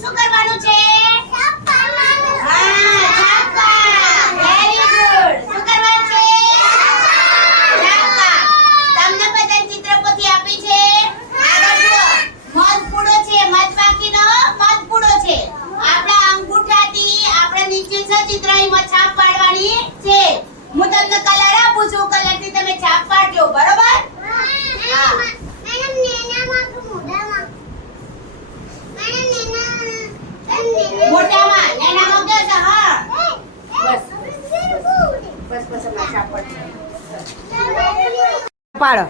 શું કરવાનું છે? પાડો.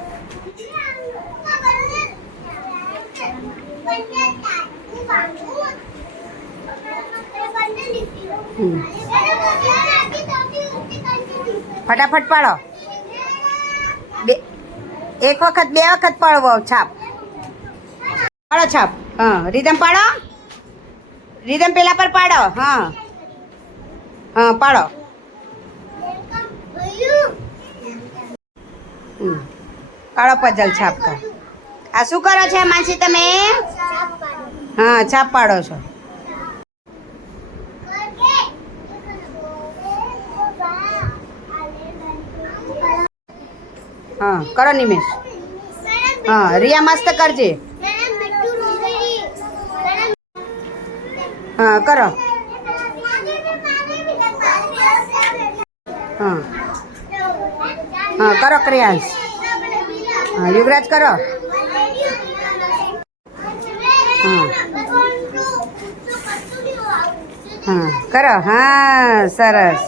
ફટાફટ પાડો. બે એક વખત, બે વખત પાડો છાપ. પાડો છાપ. હા, રીધમ પાડો. રીધમ પેલા પર પાડો, હા. હા, પાડો. કાળો પજલ છાપ કર આ શું કરો છો માનસી તમે? હા, છાપ પાડો છો. હા, કરો નિમેશ. હા, રિયા મસ્ત કરજે. હા, કરો. હા. હા, કરો ક્રિયાંશ. હા, યુવરાજ કરો. હા. હા, કરો. હા, સરસ.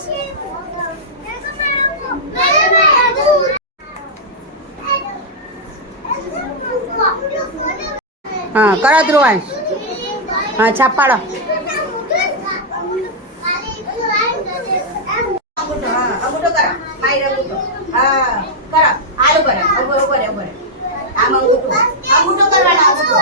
હા, કરો ધ્રુવાંશ. હા, છાપ પાડો હા અંગૂઠો કરો માયર અંગૂઠો હા, કરો. આલુ પર ઊભો ઊભો રે આમ અંગૂઠો અંગૂઠો કરવાનો અંગૂઠો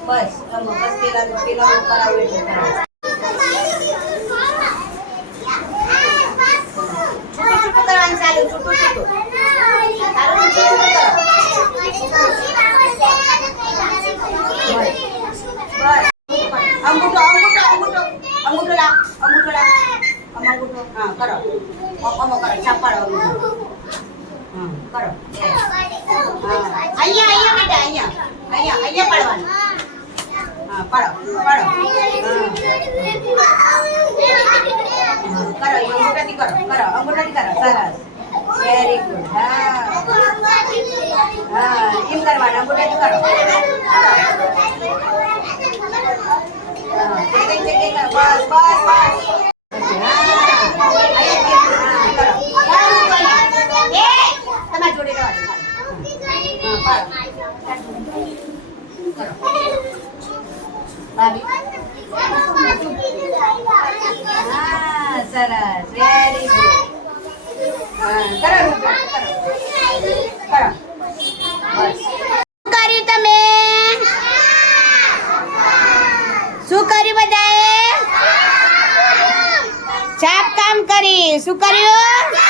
બસ બસ પેલા પેલા કરાવું કરવાનું ચાલુ છૂટું છૂટું તારું છૂટું છૂટું કરો બસ અંગૂઠો અંગૂઠો અંગૂઠો અંગૂઠો લાવ અંગૂઠો લાવ આમ અંગૂઠો હા કરો ઓમો કરો છાપાડો અંગૂઠો હા કરો હા અહીંયા અહીંયા બેટા અહીંયા અહીંયા અહીંયા પાડવાનું હા પાડો પાડો હા કરો એ અંગૂઠાથી કરો કરો અંગૂઠાથી કરો સરસ વેરી ગુડ હા હા એમ કરવાના અંગૂઠાથી કરો બસ સરસ વેરી ગુડ હા કરો રૂપા કરો કરો બસ શું કર્યું બધાએ? છાપ કામ કરી. શું કર્યું?